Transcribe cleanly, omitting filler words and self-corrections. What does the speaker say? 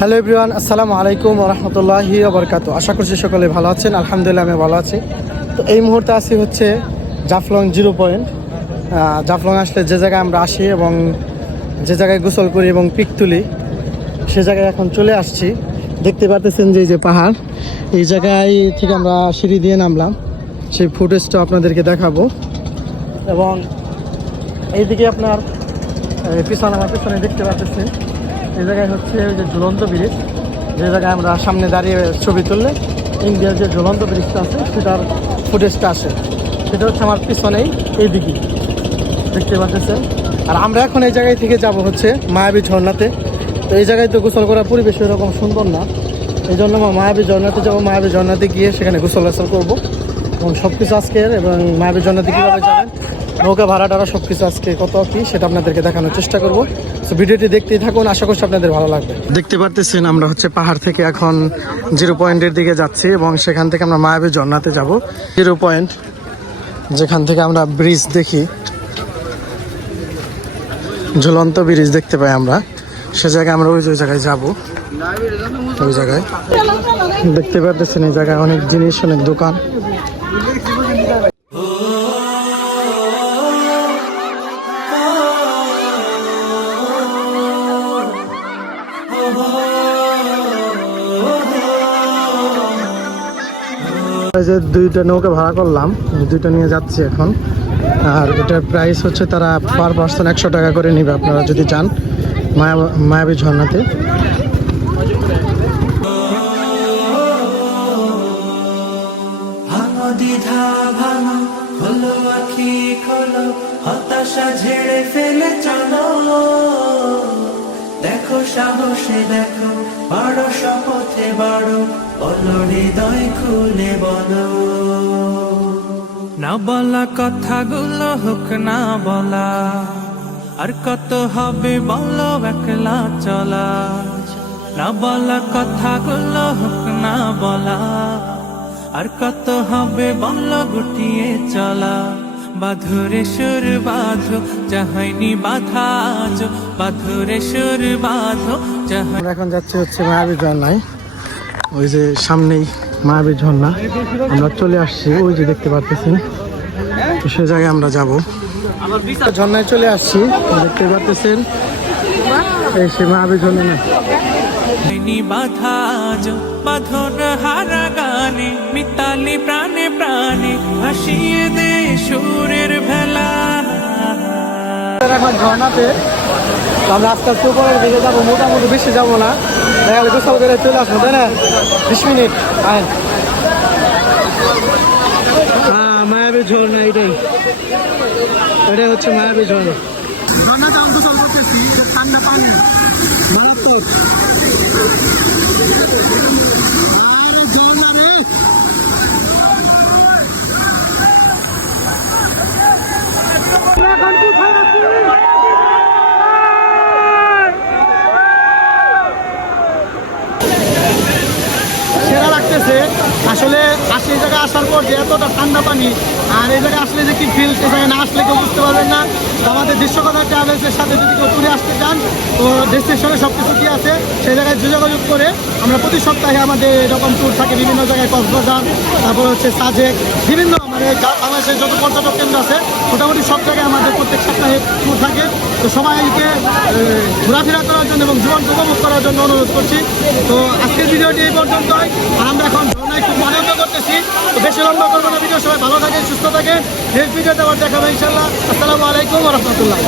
Hello everyone, আসসালামু আলাইকুম ওয়া রাহমাতুল্লাহি ওয়া বারাকাতুহু। আশা করছি সকলে ভালো আছেন। আলহামদুলিল্লাহ আমি ভালো আছি। তো এই মুহূর্তে আসি হচ্ছে জাফলং 0 পয়েন্ট। জাফলং আসলে যে জায়গায় আমরা আসি এবং যে জায়গায় গোসল করি এবং পিক তুলি, সে জায়গায় এখন চলে আসছি। দেখতে পাচ্ছেন যে এই যে পাহাড়, এই জায়গায় থেকে আমরা সিঁড়ি দিয়ে নামলাম। সেই ফুটেজটা আপনাদেরকে দেখাবো। এবং এইদিকে আপনার আমার পিছনে দেখতে পাচ্ছেন এই জায়গায় হচ্ছে ওই যে ঝুলন্ত ব্রিজ, যে জায়গায় আমরা সামনে দাঁড়িয়ে ছবি তুললে ইন্ডিয়ার যে ঝুলন্ত ব্রিজটা আছে সেটার ফুটেজটা আসে। সেটা হচ্ছে আমার পিছনেই এইদিকে দেখতে পাচ্ছেন। আর আমরা এখন এই জায়গায় থেকে যাব হচ্ছে মায়াবী ঝর্ণাতে। তো এই জায়গায় তো গোসল করার পরিবেশ এরকম সুন্দর না, এই জন্য আমরা মায়াবী ঝর্ণাতে যাবো। মায়াবী ঝর্ণাতে গিয়ে সেখানে গোসল করবো এবং সব কিছু আজকের, এবং মায়াবী ঝর্ণাতে কীভাবে যাবেন, নৌকা ভাড়া টাড়া সব কিছু আজকে কত কি সেটা আপনাদেরকে দেখানোর চেষ্টা করবো। তো ভিডিওটি দেখতেই থাকুন, আশা করছি আপনাদের ভালো লাগবে। দেখতে পারতেছেন আমরা হচ্ছে পাহাড় থেকে এখন 0 পয়েন্টের দিকে যাচ্ছি এবং সেখান থেকে আমরা মায়াবী ঝর্ণাতে যাব। 0 পয়েন্ট যেখান থেকে আমরা ব্রিজ দেখি, ঝুলন্ত ব্রিজ দেখতে পাই আমরা, সে জায়গায় আমরা ওই জায়গায় যাব। ওই জায়গায় দেখতে পারতেছেন এই জায়গায় অনেক জিনিস, অনেক দোকান। যে 2টা নৌকা ভাড়া করলাম, 2টা নিয়ে যাচ্ছি এখন। আর এটার প্রাইস হচ্ছে তারা পার পার্সন 100 টাকা করে নেবে আপনারা যদি যান মায়াবী ঝর্ণাতে। হতাশা ঝেড়ে ফেলে চলো, দেখো সাহসে দেখো, বড় শপথে বড়, বলো হৃদয় খুলে বলো। না বলা কথাগুলো হোক না বলা, আর কত হবে বলো একলা চলা। না বলা কথাগুলো হোক না বলা, আর কত হবে বলো গুটিয়ে চলা। বাঁধরে সুর বাঁধো যাহাইনি বাধা, আজ বাঁধরে সুর বাঁধো। আমরা এখন যাচ্ছি হচ্ছে মায়াবী ঝর্ণায়। ওই যে সামনেই মায়াবী ঝর্ণা, আমরা চলে আসছি, ওই যে দেখতে পাচ্ছেন। তো সে জায়গায় আমরা যাব, ঝর্ণায় চলে আসছি, দেখতে পাচ্ছেন এই সে মায়াবী ঝর্ণা। বাধা বাঁধন হারা গানে, মিতালি প্রাণে প্রাণে ভাসিয়ে দে সুরের ভেলা। এখন ঝর্ণাতে আমরা আস্তে আস্তে উপরের দিকে যাবো, মোটামুটি বেশি যাবো না, দেখালে গোসল করে চলে আসবো, তাই না? 20 মিনিট। মায়াবী ঝর্ণা, এটাই হচ্ছে মায়াবী ঝর্ণা। ঝর্ণাতে আমি গোসল করতেছি, ঠান্ডা পানি মারাত্মক। সেরা লাগতেছে আসলে। এই জায়গায় আসার পর যে এতটা ঠান্ডা পানি, আর এই জায়গায় আসলে যে কি ফিল, সে জায়গায় না আসলে কেউ বুঝতে পারবেন না। তো আমাদের দৃশ্যকথা ট্রাভেলসের সাথে যদি কেউ ঘুরে আসতে চান, তো ডেস্টিনেশনে সব কিছু কি আছে সেই জায়গায় যোগাযোগ করে আমরা প্রতি সপ্তাহে আমাদের এরকম ট্যুর থাকে বিভিন্ন জায়গায়, কক্সবাজার, তারপর হচ্ছে সাজেক, বিভিন্ন মানে বাংলাদেশের যত পর্যটক কেন্দ্র আছে মোটামুটি সব জায়গায় আমাদের প্রত্যেক সপ্তাহে ট্যুর থাকে। তো সবাইকে ঘোরাফেরা করার জন্য এবং জীবনকে উপভোগ করার জন্য অনুরোধ করছি। তো আজকের ভিডিওটি এই পর্যন্তই। আর আমরা এখন ঝর্ণায় খুব আনন্দ করতেছি। তো বেশি লম্বা করবো না ভিডিও, সবাই ভালো থাকে, সুস্থ থাকে। নেক্সট ভিডিওতে আবার দেখাবো ইনশাল্লাহ। আসসালামু আলাইকুম ওয়া রাহমাতুল্লাহ।